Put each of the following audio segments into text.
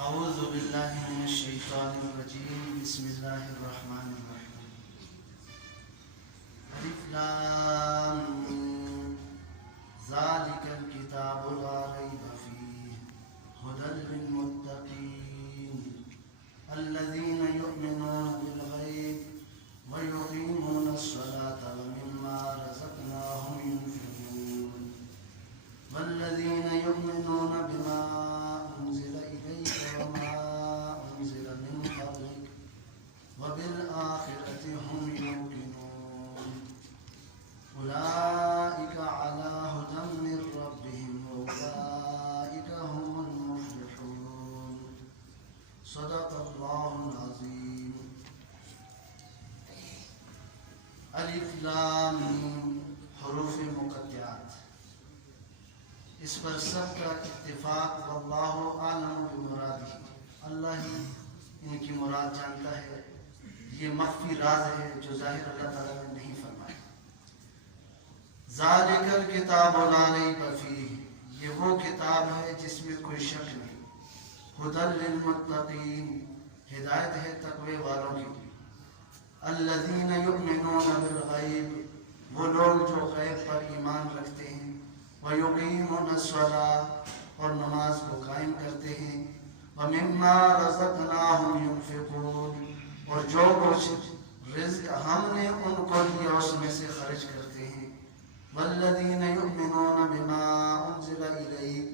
اعوذ باللہ من الشیطان الرجیم بسم اللہ الرحمن الرحیم الف لام میم ذالک الکتاب لا ریب فیہ ھدی للمتقین الذین یؤمنون بالغیب ویقیمون الصلاة ومما رزقناہم ينفقون والذین یؤمنون بما انزل الیک وما انزل من قبلک وبالآخرۃ هم یوقنون اولئک علی ھدی من ربہم واولئک هم المفلحون صدق اللہ العظیم۔ الف لام میم حروف مقطعات، اس پر سب کا اتفاق واللہ اعلم بمرادہ، اللہ ہی ان کی مراد جانتا ہے، یہ مخفی راز ہے جو ظاہر اللہ تعالیٰ نے نہیں فرمایا۔ ذالک الکتاب لا ریب فیہ، یہ وہ کتاب ہے جس میں کوئی شک نہیں، ھدی للمتقین، ہدایت ہے تقوی والوں کے لیے، الذین یؤمنون بالغیب، وہ لوگ جو غیب پر ایمان رکھتے ہیں، وَيُقِيمُونَ الصَّلَاةَ اور نماز کو قائم کرتے ہیں، وَمِمَّا رَزَقْنَاهُمْ يُنْفِقُونَ اور جو کچھ رزق ہم نے ان کو دیا اس میں سے خرچ کرتے ہیں، وَالَّذِينَ يُؤْمِنُونَ بِمَا أُنزِلَ إِلَيْكَ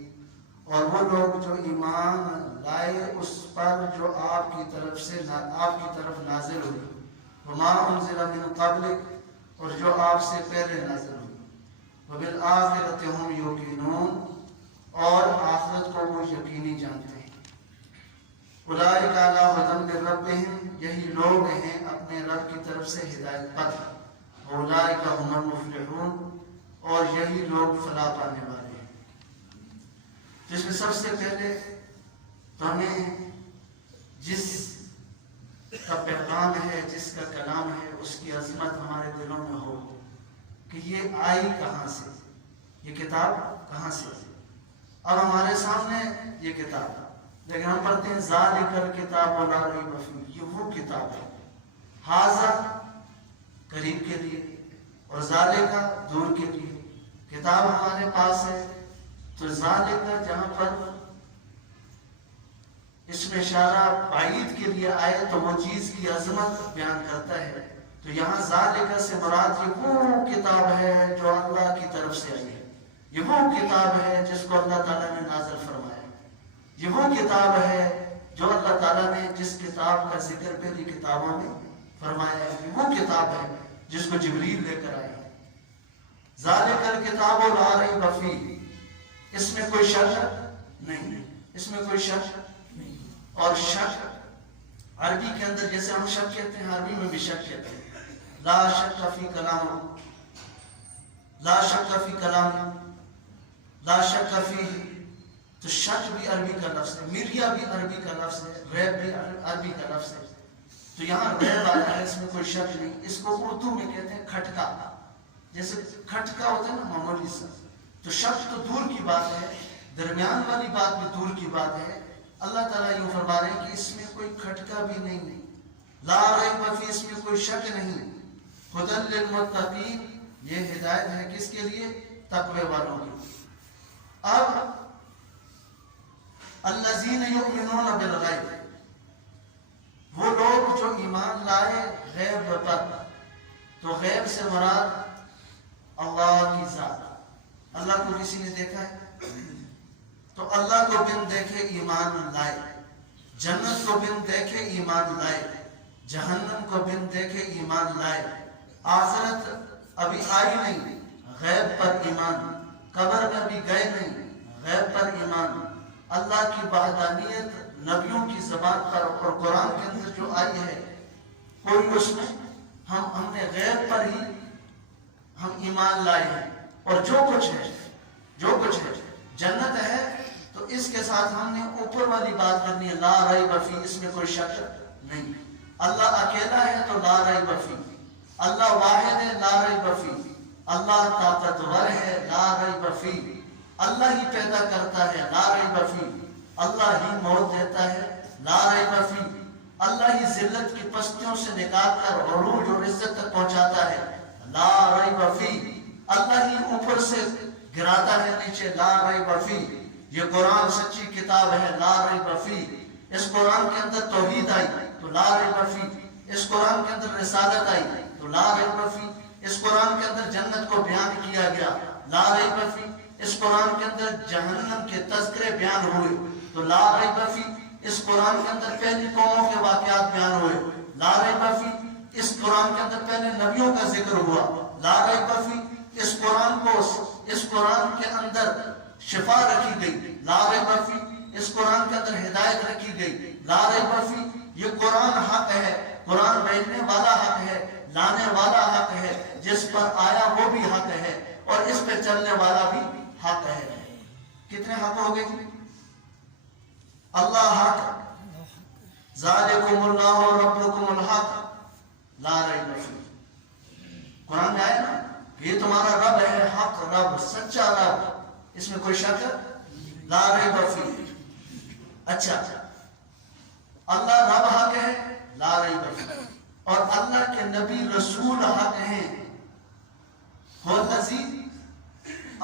اور وہ لوگ جو ایمان لائے اس پر جو آپ کی طرف نازل ہوئی، وَمَا أُنزِلَ مِن قَبْلِكَ اور جو آپ سے پہلے نازل ہوئی، وبالآخرۃ ہم یوقنون اور آخرت کو وہ یقینی جانتے ہیں، اولئک علی ھدی من ربہم، یہی لوگ ہیں اپنے رب کی طرف سے ہدایت پر، اولئک هم المفلحون اور یہی لوگ فلاح پانے والے ہیں۔ جس میں سب سے پہلے تو ہمیں جس کا پیغام ہے، جس کا کلام ہے، اس کی عظمت ہمارے دلوں میں ہو کہ یہ آئی کہاں سے، یہ کتاب کہاں سے۔ اب ہمارے سامنے یہ کتاب، لیکن ہم پڑھتے ہیں ذالک الکتاب لا ریب فیہ، یہ وہ کتاب ہے، ھذا قریب کے لیے اور ذالک دور کے لیے۔ کتاب ہمارے پاس ہے تو ذالک جہاں پر اس میں اشارہ بعید کے لیے آئے تو وہ چیز کی عظمت بیان کرتا ہے، تو یہاں ذالک سے مراد یہ وہ کتاب ہے جو اللہ کی طرف سے آئی ہے، یہ وہ کتاب ہے جس کو اللہ تعالیٰ نے نازل فرمایا، یہ وہ کتاب ہے جو اللہ تعالیٰ نے جس کتاب کا ذکر پہلی کتابوں میں فرمایا ہے، یہ وہ کتاب ہے جس کو جبریل لے کر آئے ہیں۔ ذالک الکتاب لا ریب فیہ، اس میں کوئی شک نہیں، اس میں کوئی شک نہیں، اور شک عربی کے اندر جیسے ہم شک کہتے ہیں عربی میں بھی شک کہتے ہیں، لا شک فی کلام، لا شک فی کلام، لا شک فی، تو شک بھی عربی کا لفظ ہے، مریا بھی عربی کا لفظ ہے، ریب بھی عربی کا لفظ ہے، تو یہاں ریب آیا ہے، اس میں کوئی شک نہیں۔ اس کو اردو میں کہتے ہیں کھٹکا، جیسے کھٹکا ہوتا ہے نا معمولی سا، تو شک تو دور کی بات ہے، درمیان والی بات بھی دور کی بات ہے۔ اللہ تعالیٰ یوں فرما رہے ہیں کہ اس میں کوئی کھٹکا بھی نہیں، لا ریب فیہ، اس میں کوئی شک نہیں، ھدی للمتقین، یہ ہدایت ہے کس کے لیے؟ تقوی والوں کے لیے۔ اب الذین یؤمنون بالغیب، وہ لوگ جو ایمان لائے غیب پر، تو غیب سے مراد اللہ کی ذات، اللہ کو کسی نے دیکھا ہے تو اللہ کو بن دیکھے ایمان لائے، جنت کو بن دیکھے ایمان لائے، جہنم کو بن دیکھے ایمان لائے، آخرت ابھی آئی نہیں، غیب پر ایمان، قبر میں بھی گئے نہیں، غیب پر ایمان، اللہ کی وحدانیت نبیوں کی زبان پر اور قرآن کے اندر جو آئی ہے کوئی اس میں ہم نے غیب پر ہی ہم ایمان لائے ہیں، اور جو کچھ ہے جنت ہے تو اس کے ساتھ ہم نے اوپر والی بات کرنی ہے، لا ریب فیہ، اس میں کوئی شک نہیں، اللہ اکیلا ہے تو لا ریب فیہ، اللہ واحد ہے لا ریب فیہ، اللہ طاقتور ہے لا ریب فیہ، اللہ ہی پیدا کرتا ہے لا ریب فیہ، اللہ ہی موت دیتا ہے، لا ریب فی، اللہ ہی ذلت کی پستیوں سے نکال کر عروج اور عزت تک پہنچاتا ہے، لا ریب فی، اللہ ہی اوپر سے گراتا ہے نیچے، لا ریب فی، یہ قرآن سچی کتاب ہے، لا ریب فی، اس قرآن کے اندر توحید آئی تو لا ریب فی، اس قرآن کے اندر رسالت آئی تو لا ریب فی، اس قرآن کے اندر جنت کو بیان کیا گیا، لا ریب فی، اس قرآن کے اندر جہنم کے تذکرے بیان ہوئے تو لا ریب فی، اس قرآن کے اندر پہلی قوموں کے واقعات بیان ہوئے، لا ریب فی، اس قرآن کے اندر پہلے نبیوں کا ذکر ہوا، لا ریب فی، اس قرآن کے اندر شفا رکھی گئی، لا ریب فی، اس قرآن کے اندر ہدایت رکھی گئی، لا ریب فی، یہ قرآن حق ہے، قرآن بھیجنے والا حق ہے، لانے والا حق ہے، جس پر آیا وہ بھی حق ہے اور اس پہ چلنے والا بھی حق ہے۔ کتنے حق ہو گئے؟ اللہ حق، ذالکم اللہ ربکم الحق لا ریب فیہ، قرآن میں آیا نا کہ یہ تمہارا رب ہے، حق رب، سچا رب، اس میں کوئی شک ہے؟ لا ریب فیہ۔ اچھا، اللہ رب حق ہے، لا ریب فیہ، اور اللہ کے نبی رسول حق ہیں، هو الذی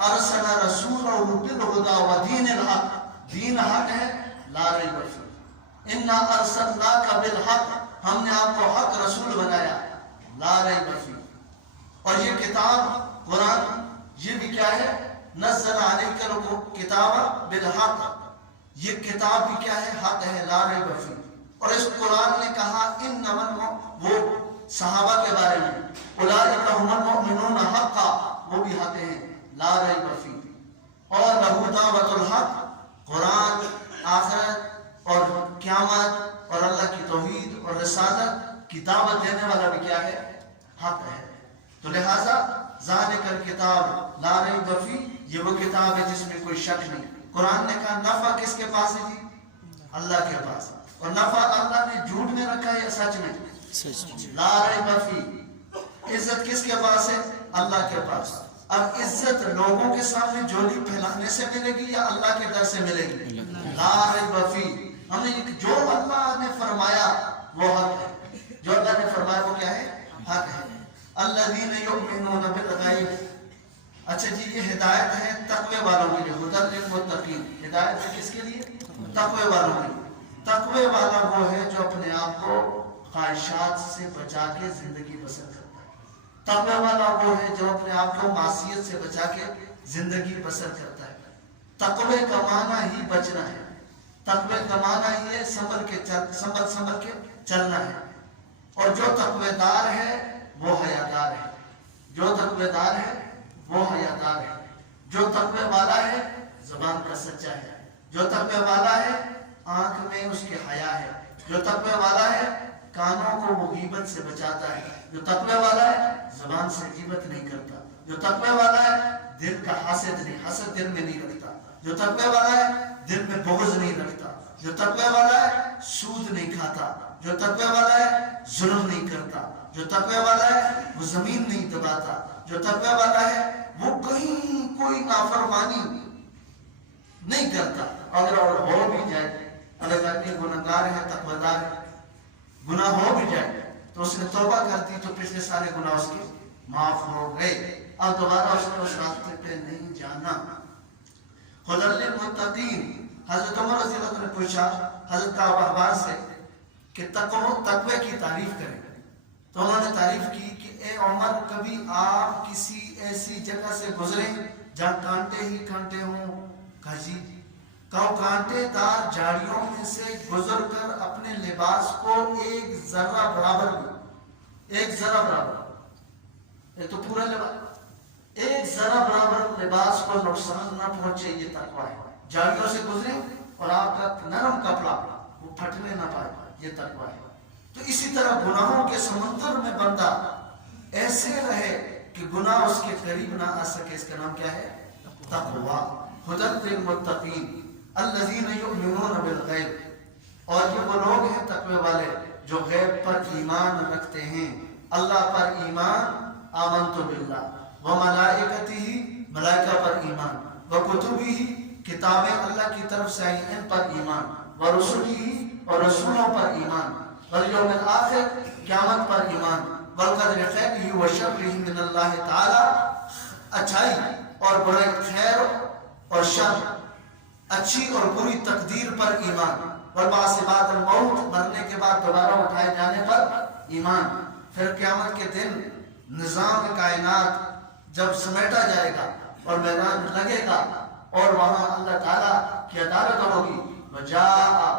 ارسل رسولہ بالہدی ودین الحق، دین حق ہے، لا ریب فیہ، انا ارسلناک بالحق، ہم نے آپ کو حق رسول بنایا، لا ریب فیہ، اور یہ کتاب قرآن یہ بھی کیا ہے؟ نزل علیک الکتاب بالحق، یہ کتاب بھی کیا ہے؟ حق ہے، لا ریب فیہ۔ اور اس قرآن نے کہا انما، وہ صحابہ کے بارے میں، اولئک ھم المؤمنون حقا، وہ بھی حق ہیں، لا ریب فیہ۔ اور لہ دعوۃ الحق، قرآن آخرت اور قیامت اور اللہ کی توحید اور رسالت کی دعوت دینے والا بھی کیا ہے؟ حق ہے۔ تو لہذا ذالک الکتاب لا ریب فیہ، یہ وہ کتاب ہے جس میں کوئی شک نہیں۔ قرآن نے کہا نفع کس کے پاس ہے جی؟ اللہ کے پاس، اور نفع اللہ نے جھوٹ میں رکھا ہے یا سچ میں؟ لا ریب فیہ۔ عزت کس کے پاس ہے؟ اللہ کے پاس۔ اب عزت لوگوں کے سامنے جھولی پھیلانے سے ملے گی یا اللہ کے در سے ملے گی؟ لا ریب فیہ۔ ہم نے جو اللہ نے فرمایا وہ حق ہے، جو اللہ نے فرمایا وہ کیا ہے؟ حق ہے۔ الذین یؤمنون بالغیب، اچھا جی، یہ ہدایت ہے تقوی والوں کے لیے، ھدی للمتقین، ہدایت ہے کس کے لیے؟ تقوی والوں کے لیے۔ تقوی والا وہ ہے جو اپنے آپ کو خواہشات سے بچا کے زندگی بسر کرتا ہے، تقوی والا وہ ہے جو اپنے آپ کو معصیت سے بچا کے زندگی بسر کرتا ہے۔ تقوی کا معنی ہی بچنا ہے، تقوی کا معنی ہی ہے سنبھل کے چلنا ہے، اور جو تقوی دار ہے وہ حیادار ہے، جو تقوی دار ہے وہ حیادار ہے، جو تقوی والا ہے زبان کا سچا ہے، جو تقوی والا ہے آنکھ میں اس کے حیا ہے، جو تقوی والا ہے کانوں کو وہ غیبت سے بچاتا ہے، جو تقوی والا ہے زبان سے غیبت نہیں کرتا، جو تقوی والا ہے دل کا حسد دل میں نہیں رکھتا، جو تقوی والا ہے دل میں بغض نہیں رکھتا، جو تقوی والا ہے سود نہیں کھاتا، جو تقوی والا ہے ظلم نہیں کرتا، جو تقوی والا ہے وہ زمین نہیں دباتا، جو تقوی والا ہے وہ کہیں کوئی نافرمانی نہیں کرتا، اگر اور ہو بھی جائے، اگر کہ گناہگار ہے تقوی دار ہے، گناہ ہو بھی جائے تو اس نے توبہ کر دی تو پچھلے سارے گناہ اس کے معاف ہو گئے، اب دوبارہ اس نے اس راستے پہ نہیں جانا۔ ھدی للمتقین، حضرت عمر رضی اللہ عنہ نے پوچھا حضرت کعب احبار سے کہ تقوی کی تعریف کریں، تو انہوں نے تعریف کی کہ اے عمر، کبھی آپ کسی ایسی جگہ سے گزریں جہاں کانٹے ہی کانٹے ہوں؟ کہا جی، کہو کانٹے دار جھاڑیوں میں سے گزر کر اپنے لباس کو ایک ذرہ برابر ایک تو پورا لباس، ایک ذرہ برابر لباس کو نقصان نہ پہنچے، یہ تقویٰ ہے۔ جھاڑیوں سے گزریں اور آپ کا نرم کپڑا وہ پھٹنے نہ پائے، یہ تقویٰ ہے۔ تو اسی طرح گناہوں کے سمندر میں بندہ ایسے رہے کہ گناہ اس کے قریب نہ آ سکے، اس کا نام کیا ہے؟ تقویٰ۔ ھدی للمتقین الذین یؤمنون بالغیب، اور یہ وہ لوگ ہیں تقوی والے جو غیب پر ایمان رکھتے ہیں، اللہ پر ایمان، آمنت باللہ، وملائکتہ، ملائکہ پر ایمان، وکتبہ، کتابیں اللہ کی طرف سے آئی ان پر ایمان، ورسلی اور رسولوں پر ایمان، والیوم الآخر قیامت پر ایمان، والقدر خیرہ و شرہ من اللہ تعالی اچھائی اور برائی، خیر اور شر، اچھی اور بری تقدیر پر ایمان، والبعث بعد الموت مرنے کے بعد دوبارہ اٹھائے جانے پر ایمان، پھر قیامت کے دن نظام کائنات جب سمیٹا جائے گا اور میدان لگے گا اور وہاں اللہ تعالیٰ کی عدالت ہوگی، وجاء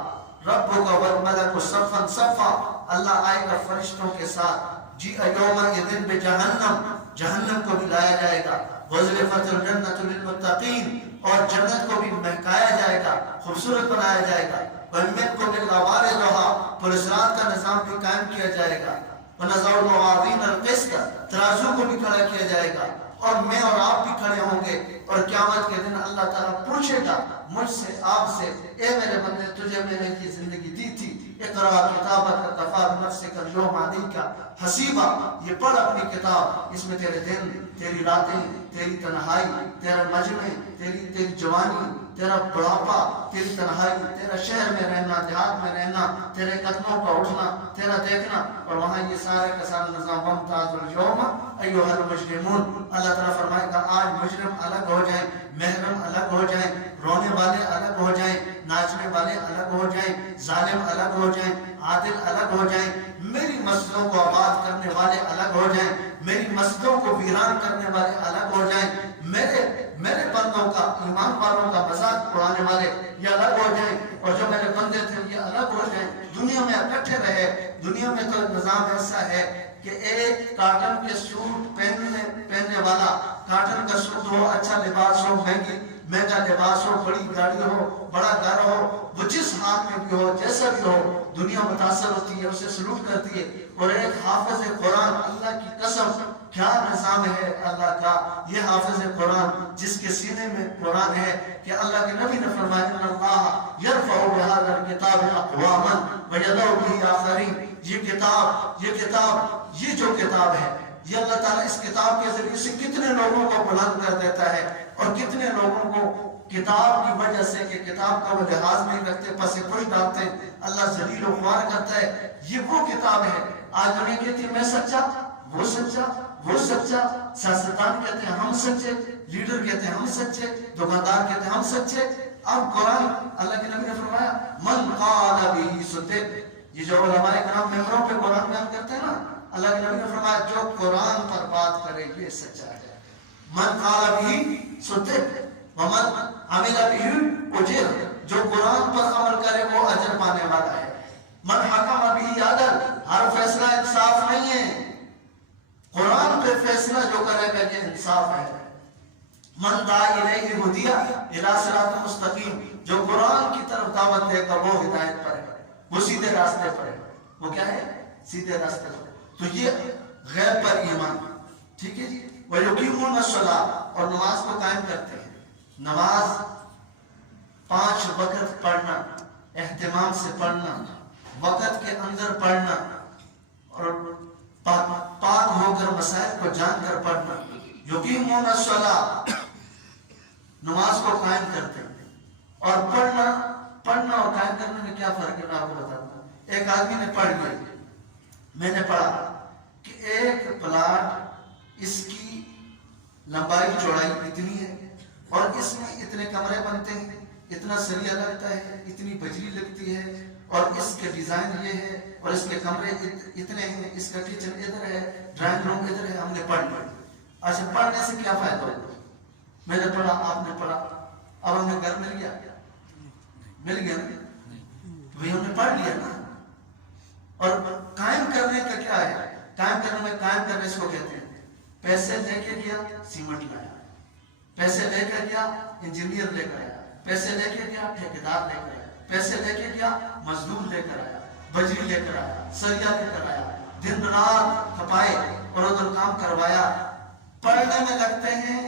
ربک والملک صفا صفا، اللہ آئے گا فرشتوں کے ساتھ، جی یومئذ بجہنم، جہنم کو بھی لایا جائے گا، وزلفت الجنۃ للمتقین، اور جنت کو بھی مہکایا جائے گا، خوبصورت بنایا جائے گا، وَمِنْكُمْ إِلَّا وَارِدُهَا، پولیس رات کا نظام بھی قائم کیا جائے گا، وَنَضَعُ الْمَوَازِينَ الْقِسْطَ، ترازو کو بھی کھڑا کیا جائے گا، اور میں اور آپ بھی کھڑے ہوں گے، اور قیامت کے دن اللہ تعالیٰ پوچھے گا مجھ سے، آپ سے، اے میرے بندے تجھے میں نے یہ زندگی دی تھی، اقرأ کتابک کفیٰ بنفسک اليوم علیک حسیبا، یہ پڑھ اپنی کتاب، اس میں تیرے دن، تیری راتیں، تیری تنہائی، تیرا مجمع، تیری جوانی، تیرا بڑھاپا، تیری تنہائی، تیرا شہر میں رہنا، دیہات میں رہنا، تیرے قدموں کا اٹھنا، تیرا دیکھنا، اور وہاں یہ سارے کا سارا نظام وامتازوا اليوم ایھا المجرمون، اللہ تعالیٰ فرمائے گا آج مجرم الگ ہو جائیں، محرم الگ ہو جائیں، رونے والے الگ ہو جائیں، ناچنے والے الگ ہو جائیں، ظالم الگ ہو جائیں، عادل الگ ہو جائیں، میری مسجدوں کو آباد کرنے والے الگ ہو جائیں، میری مسجدوں کو ویران کرنے والے الگ ہو جائیں، میرے بندوں کا، ایمان والوں کا مذاق اڑانے والے یہ الگ ہو جائیں، اور جو میرے بندے تھے یہ الگ ہو جائیں، دنیا میں اکٹھے رہے۔ دنیا میں تو نظام ایسا ہے کہ ایک کاٹن کے سوٹ پہننے والا، کاٹن کا سوٹ ہو، اچھا لباس ہو، مہنگا لباس ہو، بڑی گاڑی ہو، بڑا گھر ہو، وہ جس حال میں بھی ہو، جیسا بھی ہو، دنیا متاثر ہوتی ہے، اسے سلوٹ کرتی ہے، اور ایک حافظ قرآن، اللہ کی قسم کیا نظام ہے اللہ کا، یہ حافظ قرآن جس کے سینے میں قرآن ہے، کہ اللہ کے نبی نے فرمایا ان اللہ یرفع بہذا الکتاب اقواما ویضع بہ آخرین، یہ جو کتاب ہے، یہ اللہ تعالیٰ اس کتاب کے ذریعے سے کتنے لوگوں کو بلند کر دیتا ہے، اور کتنے لوگوں کو کتاب کی وجہ سے کہ کتاب کا وہ لحاظ نہیں رکھتے، پس پش ڈالتے ہیں، اللہ ذلیل و خوار کرتا ہے۔ یہ وہ کتاب ہے، آج دنیا کہتی ہے میں سچا، وہ سچا، وہ سچا، سیاستدان کہتے ہیں ہم سچے، لیڈر کہتے ہیں ہم سچے، دکاندار کہتے ہیں ہم سچے۔ اب قرآن، اللہ کے نبی نے فرمایا من قال بہ صدق، یہ جو علماء کرام ممبروں پہ قرآن بیان کرتے ہیں نا، اللہ کے نبی نے فرمایا جو قرآن پر بات کرے یہ سچا ہے۔ من قال بہ صدق ومن عمل بہ اجر، جو قرآن پر عمل کرے وہ اجر پانے والا ہے۔ من حکم بہ عدل، ہر فیصلہ انصاف نہیں ہے، قرآن پہ فیصلہ جو کرے گا یہ انصاف ہے۔ من دعا الیہ ہدی الی صراط مستقیم، جو قرآن کی طرف دعوت دے گا وہ ہدایت پر ہے، وہ سیدھے راستے پر ہے، وہ کیا ہے؟ سیدھے راستے پر۔ تو یہ غیب پر ایمان، ٹھیک ہے جی۔ وَيُقِيمُونَ الصَّلَاةَ، اور نماز کو قائم کرتے ہیں۔ نماز 5 وقت پڑھنا، اہتمام سے پڑھنا، وقت کے اندر پڑھنا، اور پاک ہو کر مسائل کو جان کر پڑھنا۔ یقیمون الصلاۃ، نماز کو قائم کرتے ہیں۔ اور پڑھنا اور قائم کرنے میں کیا فرق ہے میں آپ کو بتاتا ہوں۔ ایک آدمی نے پڑھ لیا، میں نے پڑھا کہ ایک پلاٹ، اس کی لمبائی چوڑائی اتنی ہے، اور اس میں اتنے کمرے بنتے ہیں، اتنا سریہ لگتا ہے، اتنی بجلی لگتی ہے، اور اس کے ڈیزائن یہ ہے، اور اس کے کمرے اتنے ہیں، اس کا کچن ادھر ہے، ڈرائنگ روم ادھر ہے، ہم نے پڑھ لیا۔ اچھا پڑھنے سے کیا فائدہ ہوگا؟ میں نے پڑھا، آپ نے پڑھا، اب ہمیں گھر مل گیا نا، وہی ہم نے پڑھ لیا نا۔ اور قائم کرنے کا کیا ہے؟ قائم کرنے اس کو کہتے ہیں پیسے لے کے گیا سیمنٹ لایا، پیسے لے کے گیا انجینئر لے کر آیا، پیسے لے کے گیا ٹھیکیدار لے کر آیا، پیسے لے کے گیا مزدور لے کر آیا، بجری لے کر آیا، سریا لے کر آیا، دن رات کھپائے اور ادھر کام کروایا۔ پڑھنے میں لگتے ہیں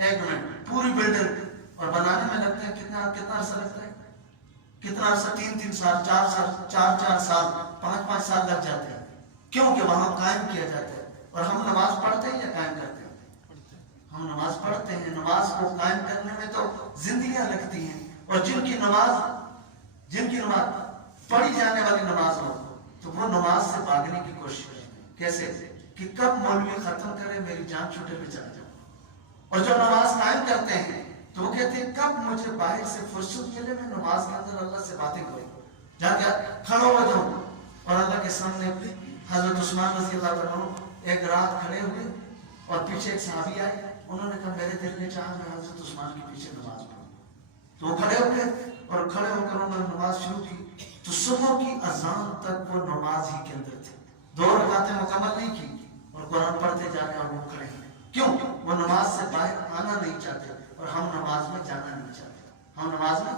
1 منٹ پوری بلڈنگ، اور بنانے میں لگتے ہیں کتنا عرصہ لگتا ہے؟ کتنا عرصہ؟ 3 سال، 4 سال، 4 سال، 5 سال لگ جاتے ہیں، کیونکہ وہاں قائم کیا جاتا ہے۔ اور ہم نماز پڑھتے ہیں یا قائم کرتے ہیں؟ ہم نماز پڑھتے ہیں، نماز کو قائم کرنے میں تو زندگیاں لگتی ہیں، اور جن کی نماز پڑھی جانے والی نماز ہو تو وہ نماز سے بھاگنے کی کوشش کرتے ہیں۔ کیسے کہ کب مولوی ختم کرے میری جان چھوٹے پہ چلا جاؤ، اور جو نماز قائم کرتے ہیں تو وہ کہتے ہیں کب مجھے باہر سے فرصت ملے میں نماز کے اندر اللہ سے باتیں کروں، جا کے کھڑا ہو جاؤں۔ اور اللہ کے سامنے حضرت عثمان رضی اللہ عنہ ایک رات کھڑے ہوئے اور پیچھے ایک صحابی آئے، انہوں نے کہا میرے دل نے چاہا میں حضرت عثمان کے پیچھے نماز پڑھوں، تو وہ کھڑے ہوئے اور کھڑے ہو کر انہوں نے نماز شروع کی، تو صبح کی اذان تک وہ نماز ہی کے اندر تھے، 2 رکعتیں مکمل نہیں کی اور قرآن پڑھتے جا رہے اور وہ کھڑے ہیں۔ کیوں؟ وہ نماز سے باہر آنا نہیں چاہتے، اور ہم نماز میں جانا نہیں چاہتے، ہم نماز میں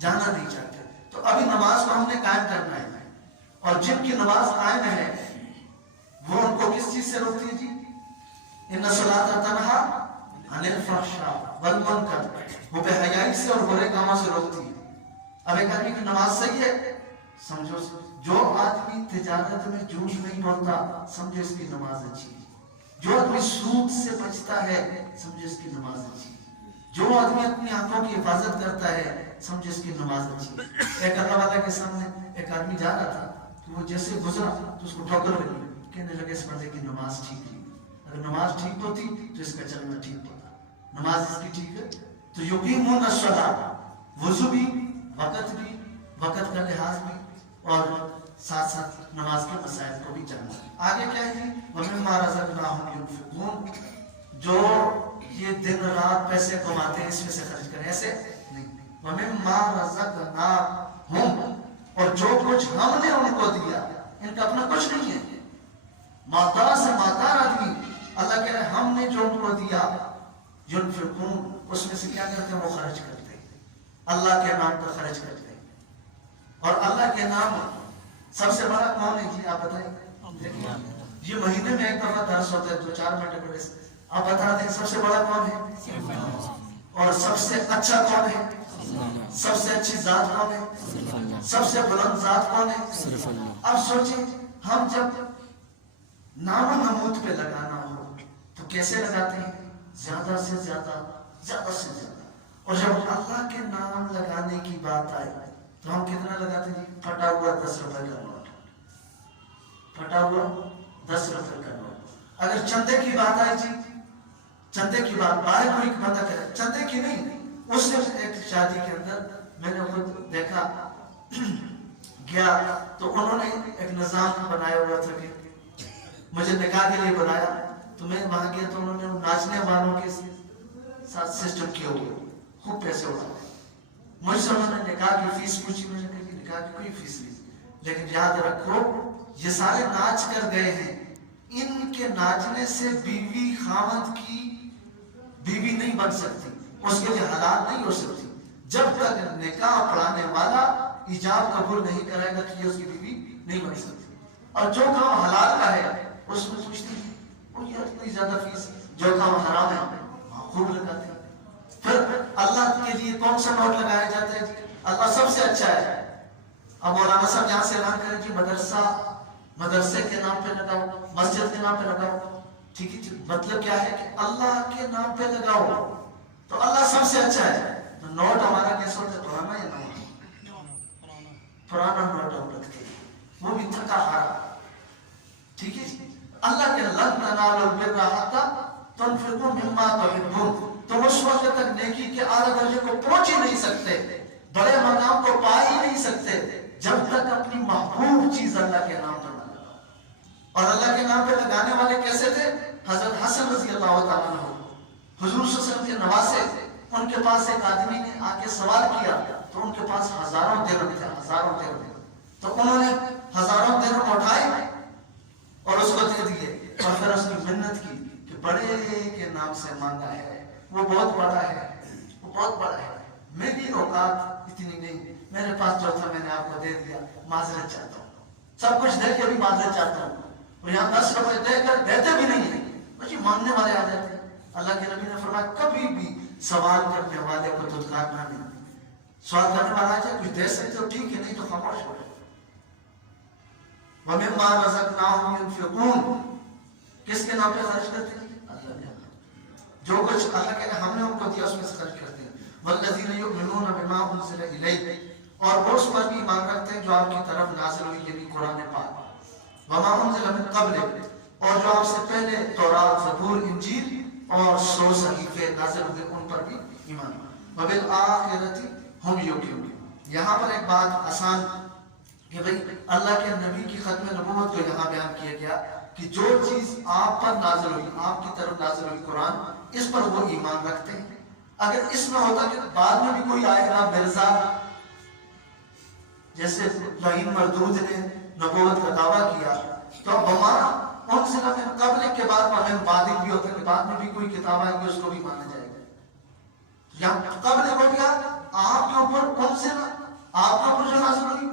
جانا نہیں چاہتے۔ تو ابھی نماز کو ہم نے قائم کرنا ہے، اور جن کی نماز قائم ہے وہ ان کو کس چیز سے روکتی ہے جی؟ ان الصلاۃ تنہی عن الفحشاء والمنکر، وہ بے حیائی سے اور برے کاموں سے روکتی ہے۔ اب ایک آدمی کی نماز صحیح ہے، سمجھو جو آدمی تجارت میں جھوٹ نہیں بولتا سمجھو اس کی نماز اچھی ہے، جو آدمی سود سے بچتا ہے سمجھو اس کی نماز اچھی ہے، جو آدمی اپنی آنکھوں کی حفاظت کرتا ہے سمجھو اس کی نماز اچھی ہے۔ ایک اللہ والا کے سامنے ایک آدمی جا رہا تھا، تو وہ جیسے گزرا تو اس کو ٹھوکر لگی، کہنے لگے اس بندے کی نماز ٹھیک نہیں، اگر نماز ٹھیک ہوتی تو اس کا چلنا ٹھیک ہوتا، نماز اس کی ٹھیک ہے۔ تو یقیمون الصلاۃ، وضو بھی، وقت کا لحاظ بھی، اور ساتھ ساتھ نماز کے مسائل کو بھی جاننا۔ آگے کیا ہے؟ وَمِمَّا رَزَقْنَاهُمْ يُنْفِقُونَ، جو یہ دن رات پیسے کماتے ہیں اس میں سے خرچ کریں، ایسے نہیں۔ وَمِمَّا رَزَقْنَاهُمْ، اور جو کچھ ہم نے ان کو دیا، ان کا اپنا کچھ نہیں ہے، مالدار سے مالدار آدمی، اللہ کہہ رہے ہیں ہم نے جو ان کو دیا، ينفقون، اس میں سے کیا کرتے ہیں؟ وہ خرچ کرتے ہیں، اللہ کے نام پر خرچ کرتے ہیں۔ اور اللہ کے نام سب سے بڑا کون ہے جی؟ آپ بتائیں، یہ مہینے میں ایک دفعہ درس ہوتا ہے 2-4 منٹ پڑھے، آپ بتا دیں سب سے بڑا کون ہے، اور سب سے اچھا کون ہے، سب سے اچھی ذات کون ہے، سب سے بلند ذات کون ہے؟ اب سوچیں ہم جب نام و نمود پہ لگانا ہو تو کیسے لگاتے ہیں؟ زیادہ سے زیادہ، زیادہ سے زیادہ۔ اور جب اللہ کے نام لگانے کی بات آئے تو ہم کتنا لگاتے ہیں؟ پھٹا ہوا 10 روپے کا نوٹ، پھٹا ہوا 10 روپے کا نوٹ۔ اگر چندے کی بات آئی جی، چندے کی بات باہر کوئی بندہ کرے، چندے کی نہیں، اس سے ایک شادی کے اندر میں نے خود دیکھا، گیا تو انہوں نے ایک نظام بنایا ہوا تھا کہ مجھے نکاح کے لیے بنایا، تو میں وہاں گیا تو انہوں نے ناچنے والوں کے ساتھ سسٹم کیا ہوئے، خوب پیسے اڑائے۔ مجھ سے انہوں نے نکاح کی فیس پوچھی، میں نے کہا کہ نکاح کی کوئی فیس نہیں، لیکن یاد رکھو یہ سارے ناچ کر گئے ہیں، ان کے ناچنے سے بیوی خاوند کی بیوی نہیں بن سکتی، اس کے لیے حلال نہیں ہو سکتی، جب تک نکاح پڑھانے والا ایجاب قبول نہیں کرے گا کہ یہ اس کی بیوی نہیں بن سکتی۔ اور جو کام حلال کا ہے اس میں پوچھتی ہے وہ یہ اتنی زیادہ فیس، جو کام حرام ہے خوب لگاتے ہیں۔ پھر اللہ کے لیے کون سا نوٹ لگایا جاتا ہے؟ اللہ سب سے اچھا ہے۔ اب مولانا صاحب یہاں سے اعلان کریں جی مدرسے کے نام پہ لگاؤ، مسجد کے نام پہ لگاؤ، ٹھیک ہے، مطلب کیا ہے کہ اللہ کے نام پہ لگاؤ تو اللہ سب سے اچھا ہے۔ تو نوٹ ہمارا کیسا ہوتا ہے؟ پرانا یا نیا؟ پرانا نوٹ ہم رکھتے ہیں، وہ بھی تھکا ہارا، ٹھیک ہے جی۔ اللہ کے لن تنالوا البر حتی تنفقوا مما تحبون، تم اس وقت تک نیکی کے اعلیٰ درجے کو پہنچ ہی نہیں سکتے، بڑے مقام کو پا ہی نہیں سکتے جب تک اپنی محبوب چیز اللہ کے نام پر نہ لگاؤ۔ اور اللہ کے نام پہ لگانے والے کیسے تھے؟ حضرت حسن رضی اللہ تعالیٰ عنہ حضور صلی اللہ علیہ وسلم کے نواسے، ان کے پاس ایک آدمی نے آ کے سوال کیا تو ان کے پاس ہزاروں درہم تھے، ہزاروں درہم، تو انہوں نے ہزاروں درہم اٹھائے اور اس کو دے دیے، اور پھر اس کی منت کی کہ بڑے کے نام سے مانگا ہے، وہ بہت بڑا ہے، وہ بہت بڑا ہے، میری اوقات اتنی نہیں، میرے پاس جو تھا میں نے آپ کو دے دیا، معذرت چاہتا ہوں، سب کچھ دے کے بھی معذرت چاہتا ہوں، اور یہاں 10 روپے دے کر دیتے بھی نہیں ہیں، بس یہ مانگنے والے آ جاتے ہیں۔ اللہ کے نبی نے فرمایا کبھی بھی سوال کرنے والے کو دھتکارنا نہیں، سوال کرنے والا آ جائے کچھ دے سکتے ہو ٹھیک ہے، نہیں تو خاموش ہو جائے۔ وَمِمَّا رَزَقْنَاهُمْ يُنْفِقُونَ، کس کے نام پہ خرچ کرتے ہیں؟ اللہ کے نام۔ جو کچھ اللہ کہتے ہیں ہم نے ان کو دیا اس میں سے خرچ کرتے ہیں. والذین یؤمنون بما انزل الیک، اور وہ اس پر بھی ایمان رکھتے ہیں جو آپ کی طرف نازل ہوئی، یعنی قرآن پاک. وما انزل من قبلک، اور جو آپ سے پہلے تورات، زبور، انجیل اور 100 صحیفے نازل ہوئے ان پر بھی ایمان. وبالآخرۃ ہم یوقنون. یہاں پر ایک بات آسان کہ بھئی اللہ کے نبی کی ختم نبوت کو یہاں بیان کیا گیا کہ جو چیز آپ پر نازل ہوئی، آپ کی طرف نازل ہوئی قرآن، اس پر وہ ایمان رکھتے ہیں. اگر اس میں ہوتا کہ بعد میں بھی کوئی آئے گا مرزا، جیسے لعین مردود نے نبوت کا دعویٰ کیا، تو وما انزل من قبلک کے بعد میں بعد بھی ہوتا ہے کہ بعد میں بھی کوئی کتاب آئے گی اس کو بھی مانا جائے گا. یا قبل ہو گیا آپ کے اوپر انزل، آپ کے اوپر جو نازل ہوئی،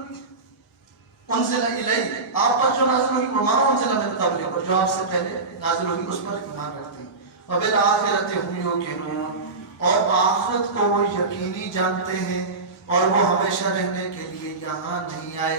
انزل الیک آپ پر جو نازل ہوئی، وما انزل من قبلک اور جو آپ سے پہلے نازل ہوئی اس پر ایمان رکھتے ہیں. وبالآخرۃ ہم یوقنون، اور آخرت کو وہ یقینی جانتے ہیں اور وہ ہمیشہ رہنے کے لیے یہاں نہیں آئے.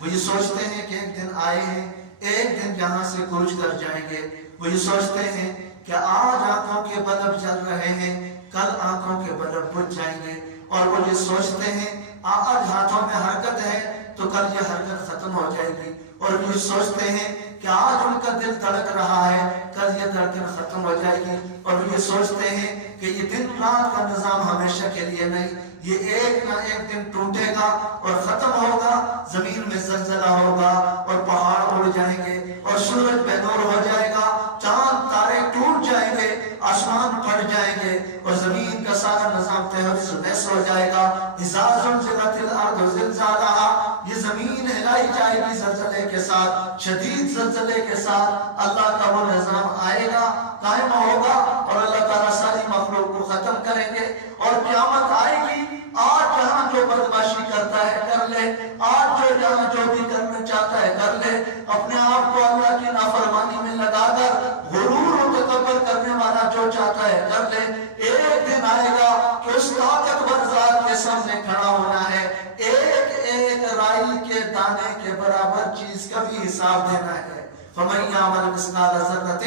وہ یہ سوچتے ہیں کہ ایک دن آئے ہیں، ایک دن یہاں سے کوچ کر جائیں گے. وہ یہ سوچتے ہیں کہ آج آنکھوں کے بلب جل رہے ہیں، کل آنکھوں کے بلب بجھ جائیں گے. اور وہ یہ سوچتے ہیں آج ہاتھوں میں حرکت ہے تو کل یہ حرکت ختم ہو جائے گی. اور وہ یہ سوچتے ہیں کہ آج ان کا دل دھڑک رہا ہے، کل یہ دھڑکن ختم ہو جائے گی. اور وہ یہ سوچتے ہیں کہ یہ دن رات کا نظام ہمیشہ کے لیے نہیں، یہ ایک نہ ایک دن ٹوٹے گا اور ختم ہوگا. زمین میں زلزلہ ہوگا اور پہاڑ اڑ جائیں گے اور سورج بے نور ہو جائے گا، چاند تارے ٹوٹ جائیں گے، آسمان پھٹ جائیں گے اور زمین کا سارا نظام تہس نحس ہو جائے گا. اذا زلزلت الارض زلزالہا، یہ زمین ہلائی جائے گی زلزلے کے ساتھ، شدید زلزلے کے ساتھ. اللہ کا وہ نظام آئے گا، قائم ہوگا اور اللہ تعالیٰ ساری مخلوق کو ختم کریں گے اور قیامت آئے گی. آج جہاں جو بدماشی کرتا ہے کر لے، آج جو جہاں جو بھی کرنا چاہتا ہے کر لے. اپنے آپ کو اللہ کی نافرمانی میں لگا کر غرور و تکبر کرنے والا جو چاہتا ہے کر لے. ایک دن آئے گا کہ اس طاقتور ذات کے سامنے کھڑا ہونا ہے، ایک ایک رائی کے دانے کے برابر چیز کا بھی حساب دینا ہے. فَمَن يَعْمَلْ مِثْقَالَ ذَرَّةٍ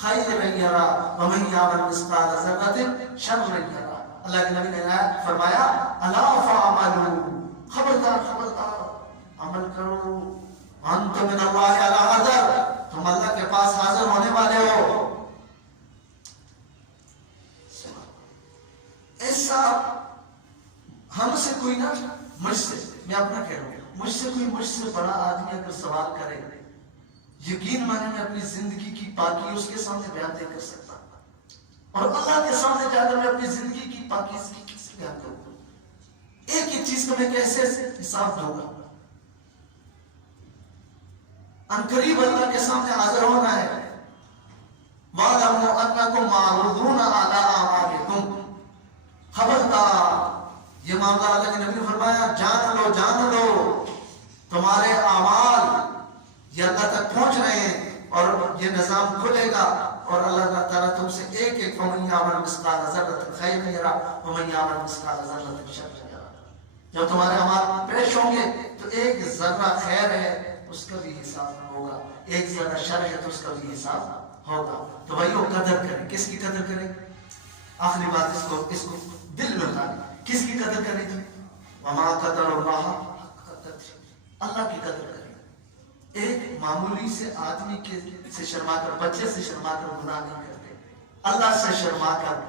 خَيْرًا يَرَهُ وَمَن يَعْمَلْ مِثْقَالَ ذَرَّةٍ شَرًّا يَرَهُ. اللہ کے نبی نے فرمایا الا فَعَمَلُوا، خبردار خبردار عمل کرو. وَأَنْتُم مِّنَ اللَّهِ عَلَىٰ حَذَرٍ، تم اللہ کے پاس حاضر ہونے والے ہو. ایسا ہم سے کوئی نہ، مجھ سے، میں اپنا کہہ رہا ہوں، مجھ سے کوئی مجھ سے بڑا آدمی اگر سوال کرے، یقین مانے میں اپنی زندگی کی پاکی اس کے سامنے بیان نہیں کر سکتا. اور اللہ کے سامنے جا کر میں اپنی زندگی کی پاکیزگی کیسے بیان کروں؟ ایک ایک چیز کا میں کیسے حساب دوں گا؟ عنقریب اللہ کے سامنے حاضر ہونا ہے. وَاعْلَمُوا أَنَّكُمْ مَعْرُوضُونَ عَلَىٰ أَعْمَالِكُمْ، خبردار. یہ معاملہ اللہ کے نبی نے فرمایا جان لو تمہارے اعمال یہ اللہ تک پہنچ رہے ہیں اور یہ نظام کھلے گا اور اللہ تعالیٰ تم سے ایک ایک فَمَن يَعْمَلْ مِثْقَالَ ذَرَّةٍ خَيْرًا يَرَهُ وَمَن يَعْمَلْ مِثْقَالَ ذَرَّةٍ شَرًّا يَرَهُ. جب تمہارے اعمال پیش ہوں گے تو ایک ذرہ خیر ہے اس کا بھی حساب ہوگا، ایک ذرہ شر ہے تو اس کا بھی حساب ہوگا. تو بھائیو قدر کریں. کس کی قدر کریں؟ آخری بات اس کو دل میں اتاریں. کس کی قدر کریں گے؟ وما قدر اللہ، اللہ کی قدر کریں. ایک معمولی سے آدمی سے شرما کر، بچے سے شرما کر گناہ نہیں کرتے. اللہ سے شرما کر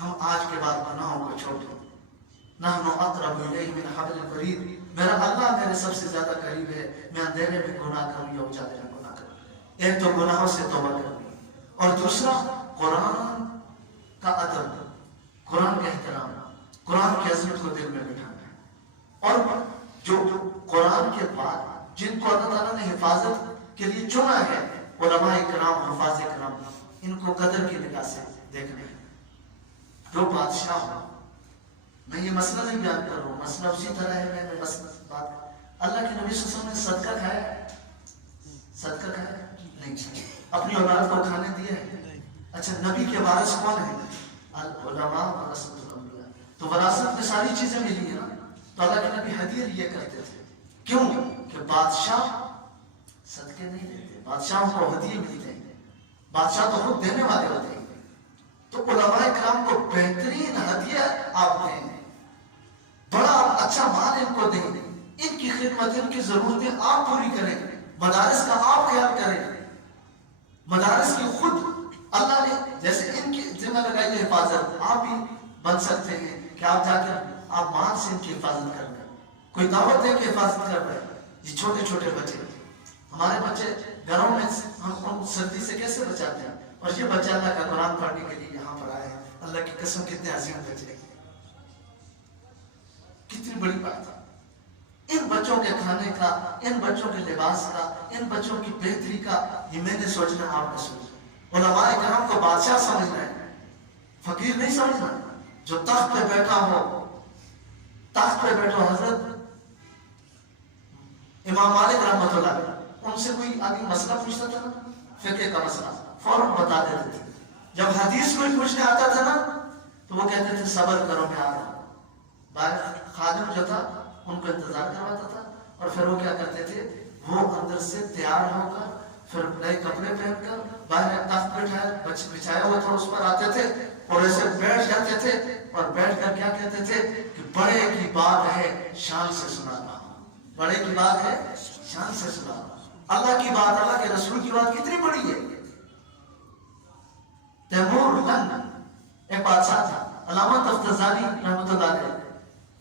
ہم آج کے بعد گناہوں کو چھوڑ دیں. نحن اقرب الیہ من حبل الورید، میرا اللہ میرے سب سے زیادہ قریب ہے. میں اندھیرے میں گناہ کروں یا اجالے میں گناہ کروں. ایک تو گناہوں سے توبہ کرنی اور دوسرا قرآن کا ادب، قرآن کا احترام، قرآن کی عظمت کو دل میں بٹھانا ہے. اور جو قرآن کے بعد جن کو اللہ تعالیٰ نے حفاظت کے لیے چنا ہے، علماء کرام، حفاظ کرام، ان کو قدر کی نگاہ سے دیکھنا ہے. جو بادشاہ ہو، میں یہ مسئلہ نہیں بیان کر رہا ہوں، مسئلہ اسی طرح ہے. میں مسئلہ بات، اللہ کے نبی صلی اللہ علیہ وسلم نے صدقہ کھایا نہیں، اپنی اولاد کو کھانے دیا ہے. اچھا نبی کے وارث کون ہیں؟ العلماء ورثۃ الانبیاء. تو وراثت میں ساری چیزیں ملی ہیں نا. تو اللہ کے نبی ہدیہ لیے کرتے تھے. کیوں؟ کہ بادشاہ صدقے نہیں دیتے، بادشاہوں کو ہدیے ملتے ہیں. بادشاہ تو خود دینے والے ہوتے ہیں. تو علماء کرام کو بہترین ہدیہ آپ دیں، بڑا اچھا مال ان کو دیں، ان کی خدمت، ان کی ضرورتیں آپ پوری کریں، مدارس کا آپ خیال کریں، مدارس کی خود اللہ نے جیسے ان کی ذمہ لگائی ہے حفاظت، آپ بھی بن سکتے ہیں کہ آپ جا کر آپ مال سے ان کی حفاظت کر رہے ہیں، کوئی دعوت دے کے حفاظت کر رہے ہیں۔ یہ چھوٹے چھوٹے بچے، ہمارے بچے گھروں میں ہم ان سردی سے کیسے بچاتے ہیں، اور یہ بچہ اللہ کا قرآن پڑھنے کے لیے یہاں پر آئے ہیں، اللہ کی قسم کتنے عظیم بچے، کتنی بڑی بات ہے۔ ان بچوں کے کھانے کا، ان بچوں کے لباس کا، ان بچوں کی بہتری کا، یہ میں نے سوچنا، آپ نے سوچنا۔ علماء کرام کو بادشاہ سمجھنا ہے، فقیر نہیں سمجھنا۔ جو تخت پہ بیٹھا ہو، تخت پہ بیٹھو، حضرت امام مالک رحمۃ اللہ علیہ، ان سے کوئی آدمی مسئلہ پوچھتا تھا نا، فقہ کا مسئلہ، فوراً بتا دیتے تھے۔ جب حدیث کوئی پوچھنے آتا تھا نا تو وہ کہتے تھے صبر کرو میں آ رہا ہوں۔ باہر خادم جو تھا ان کو انتظار کرواتا تھا، اور پھر وہ کیا کرتے تھے، وہ اندر سے تیار ہو کر، پھر نئے کپڑے پہن کر، باہر ایک تخت بچھایا ہوا تھا، اس پر آتے تھے اور ایسے بیٹھ جاتے تھے، اور بیٹھ کر کیا کہتے تھے کہ بڑے کی بات ہے شان سے سنانا، بڑے کی بات ہے شان سے سنانا۔ اللہ کی بات، اللہ کے رسول کی بات کتنی بڑی ہے۔ تیمور لنگ ایک بادشاہ تھا، علامہ تفتزانی رحمۃ اللہ علیہ،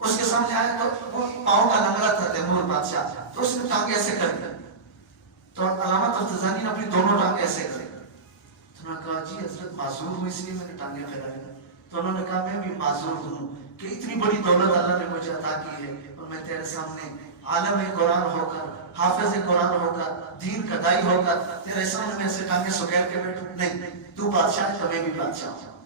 اس کے سامنے آئے تو وہ پاؤں کا لنگڑا تھا تیمور بادشاہ، تو اس نے ٹانگ ایسے کر دی، تو علامہ تفتزانی نے اپنی دونوں ٹانگ ایسے کر دی۔ تو انہوں نے کہا جی حضرت معذور ہوں اس لیے میں نے ٹانگیں پھیلائی۔ تو انہوں نے کہا میں بھی معذور ہوں کہ اتنی بڑی دولت اللہ نے مجھے عطا کی ہے، اور میں تیرے سامنے عالم قرآن ہو کر، حافظ قرآن ہو کر، دین کا دائی ہو کر تیرے سامنے میں سے ٹانگیں سکیڑ کے بیٹھوں؟ نہیں، تو بادشاہ ہے تو میں بھی بادشاہ ہوں۔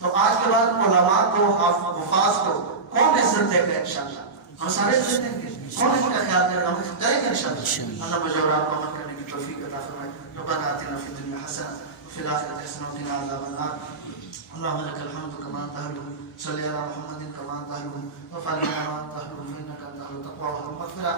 تو آج کے بعد علماء کو، حفاظ کو کون عزت دے گا؟ انشاءاللہ ہم سارے عزت دیں گے، کون ان کا خیال کرے گا؟ ہم کریں گے انشاءاللہ۔ اللہ مجھے اور آپ کو عمل کرنے کی توفیق عطا فرمائے۔ ربنا آتنا فی الدنیا حسنہ وفی الآخرۃ حسنہ وقنا عذاب النار۔ اللهم لك الحمد كما تهلو، صل على محمد كما تهلو، وفعل ما تهلو فإنك أنت أهل التقوى والمغفرة۔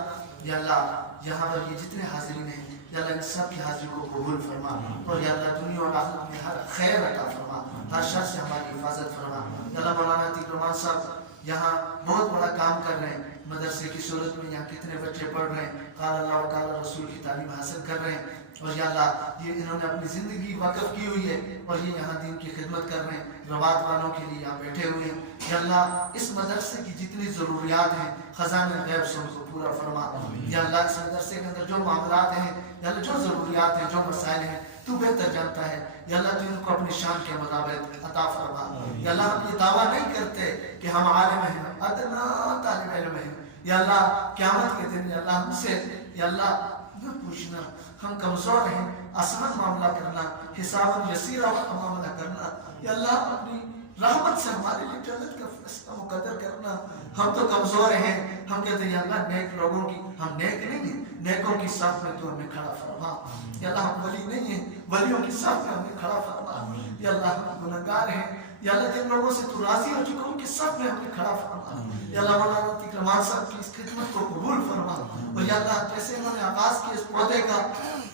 یا اللہ یہاں پر یہ جتنے حاضرین ہیں، یا اللہ ان سب کی حاضری کو قبول فرما، اور یا اللہ دنیا اور آخرت میں ہر خیر عطا فرما، ہر شر سے ہماری حفاظت فرما۔ یا اللہ مولانا عتیق رحمان صاحب یہاں بہت بڑا کام کر رہے ہیں، مدرسے کی صورت میں یہاں کتنے بچے پڑھ رہے ہیں، قال اللہ و قال رسول کی تعلیم حاصل کر رہے ہیں، اور یا اللہ یہ انہوں نے اپنی زندگی وقف کی ہوئی ہے، اور یہ یہاں دین کی خدمت کر رہے ہیں، روات والوں کے لیے یہاں بیٹھے ہوئے ہیں۔ یا اللہ اس مدرسے کی جتنی ضروریات ہیں خزانہ غیب سے ان کو پورا فرما۔ یا اللہ اس مدرسے کے اندر جو معاملات ہیں، یا اللہ جو ضروریات ہیں، جو مسائل ہیں، تو بہتر جانتا ہے، یا اللہ تو ان کو اپنی شان کے مطابق عطا فرما۔ یا اللہ ہم یہ دعویٰ نہیں کرتے کہ ہم عالم ہیں، ادنا طالب علم ہیں، یا اللہ قیامت کے دن یا اللہ ہم سے یا اللہ نہ پوچھنا، ہم کمزور ہیں، آسان معاملہ کرنا، حساب یسیرہ معاملہ کرنا، یا اللہ اپنی رحمت سے ہمارے لیے جنت کا فیصلہ مقدر کرنا۔ ہم تو کمزور ہیں، ہم کہتے ہیں یا اللہ نیک لوگوں کی، ہم نیک نہیں ہیں، نیکوں کی صف میں تو ہمیں کھڑا فرما۔ یا اللہ ہم ولی نہیں ہیں، ولیوں کی صف میں ہمیں کھڑا فرما۔ یا اللہ ہم گنہگار ہیں، یا اللہ جن لوگوں سے تو راضی ہو چکا ان کی صف میں ہمیں کھڑا فرما۔ یا اللہ مولانا عتیق رحمان صاحب کی اس خدمت کو قبول فرما، اور یا اللہ جیسے انہوں نے آغاز کیا اس پودے کا،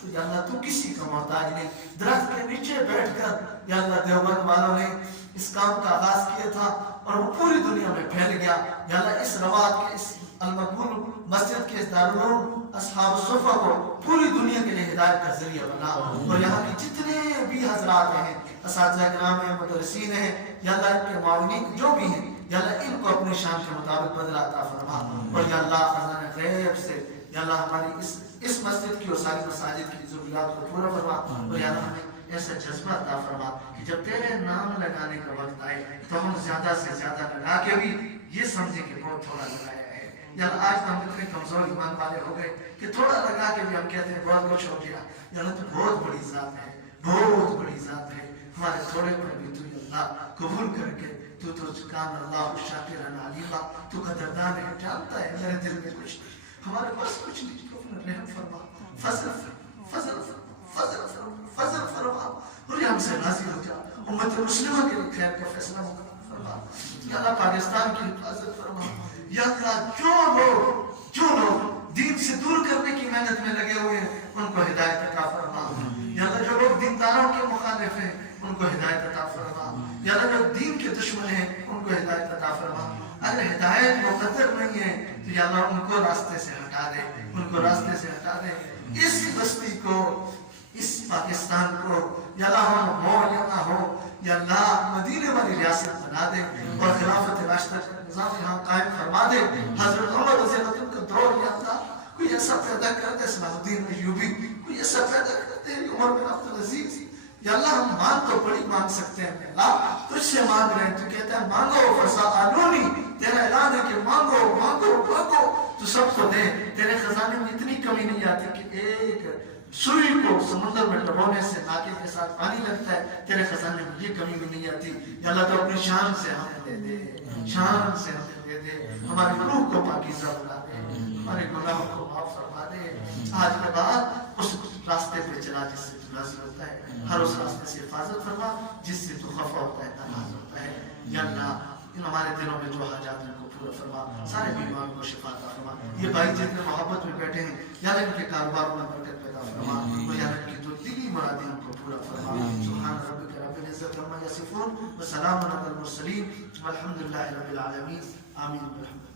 تو یا اللہ تو کسی کا محتاج نہیں، درخت کے نیچے بیٹھ کر یا اللہ دیوبند والوں نے اس کام کا آغاز کیا تھا، اور وہ پوری دنیا میں پھیل گیا۔ یا اللہ اس روات کے، اس المقبول مسجد کے، اس دارالعلوم اصحاب الصفہ کو پوری دنیا کے لیے ہدایت کا ذریعہ بنا، اور یہاں کے جتنے بھی حضرات ہیں، اساتذہ کرام ہیں، مدرسین ہیں، یا اللہ ان کے معاونین جو بھی ہیں، یا اللہ ان کو اپنی شان کے مطابق بدلہ عطا فرما، اور یا اللہ خزانہ غیب سے یا اللہ ہماری اس مسجد کی اور ساری مساجد کی ضروریات کو پورا فرما، اور یا اللہ ہمیں ایسا جذبہ عطا فرما کہ جب تیرے نام لگانے کا وقت آئے تو ہم زیادہ سے زیادہ لگا کے بھی یہ سمجھیں کہ بہت تھوڑا لگایا ہے۔ یا اللہ آج تو ہم اتنے کمزور ایمان والے ہو گئے کہ تھوڑا لگا کے بھی ہم کہتے ہیں بہت کچھ ہو گیا۔ یا اللہ تو بہت بڑی ذات ہے، بہت بڑی ذات ہے، ہمارے تھوڑے پر بھی تو اللہ قبول کر کے تو کان اللہ شاکرا علیما، تو قدردان ہے، جانتا ہے میرے دل میں کچھ نہیں، ہمارے پاس کچھ نہیں، تو اپنا رحم فرما، فضل فرما، اور یہ ہم سے راضی ہو جا، امت مسلمہ کے لیے خیر کا فیصلہ فرما۔ یا اللہ پاکستان کی حفاظت فرما۔ یا اللہ جو لوگ دین سے دور کرنے کی محنت میں لگے ہوئے ہیں ان کو ہدایت عطا فرما۔ یا اللہ جو لوگ دینداروں کے مخالف ہیں ان کو ہدایت عطا فرما۔ یا اللہ ہدایت مقدر نہیں ہے تو یا اللہ ان کو راستے سے ہٹا دے، ان کو راستے سے ہٹا دے، اس بستی کو، اس پاکستان کو یا اللہ ہم ہو یا نہ ہو یا اللہ مدینے والی ریاست بنا دے اور خلافت راشدہ کا نظام یہاں قائم فرما دے۔ حضرت عمر رضی اللہ عنہ کا دور یا اللہ کوئی ایسا پیدا کرتے صلاح الدین ایوبی، کوئی ایسا پیدا کرتے عمر بن عبدالعزیز، یا اللہ ہم مانگ تو بڑی مانگ سکتے ہیں، اللہ تجھ سے مانگ رہے ہیں، تو کہتا ہے مانگو فسألونی، تیرا اعلان ہے کہ مانگو مانگو مانگو تو سب کو دے، تیرے خزانے میں اتنی کمی نہیں آتی کہ ایک سوئی کو سمندر میں ڈبونے سے ناکے کے ساتھ پانی لگتا ہے، تیرے خزانے میں یہ کمی بھی نہیں آتی، یا اللہ تو اپنی شان سے ہمیں دے دے، شان سے ہمیں دے دے، ہماری روح کو پاکیزہ بنا دے، ہمارے گناہوں کو معاف فرما دے، آج کے بعد اس راستے پہ چلا جس سے تو راضی ہوتا ہے، ہر اس راستے سے حفاظت فرما جس سے تو خفا ہوتا ہے، ناراض ہوتا ہے، یا اللہ ان ہمارے دلوں میں جو حاجات ہیں ان کو پورا فرما، سارے بیماروں کو شفا عطا فرما، یہ بھائی جتنے محبت میں بیٹھے ہیں یا ان کے کاروبار میں برکت پیدا فرما، اور یا ان کی جو دلی مرادیں ان کو پورا فرما، سبحان ربک رب العزت عما یصفون وسلام علی المرسلین والحمد للہ رب العالمین، آمین برحمتہ۔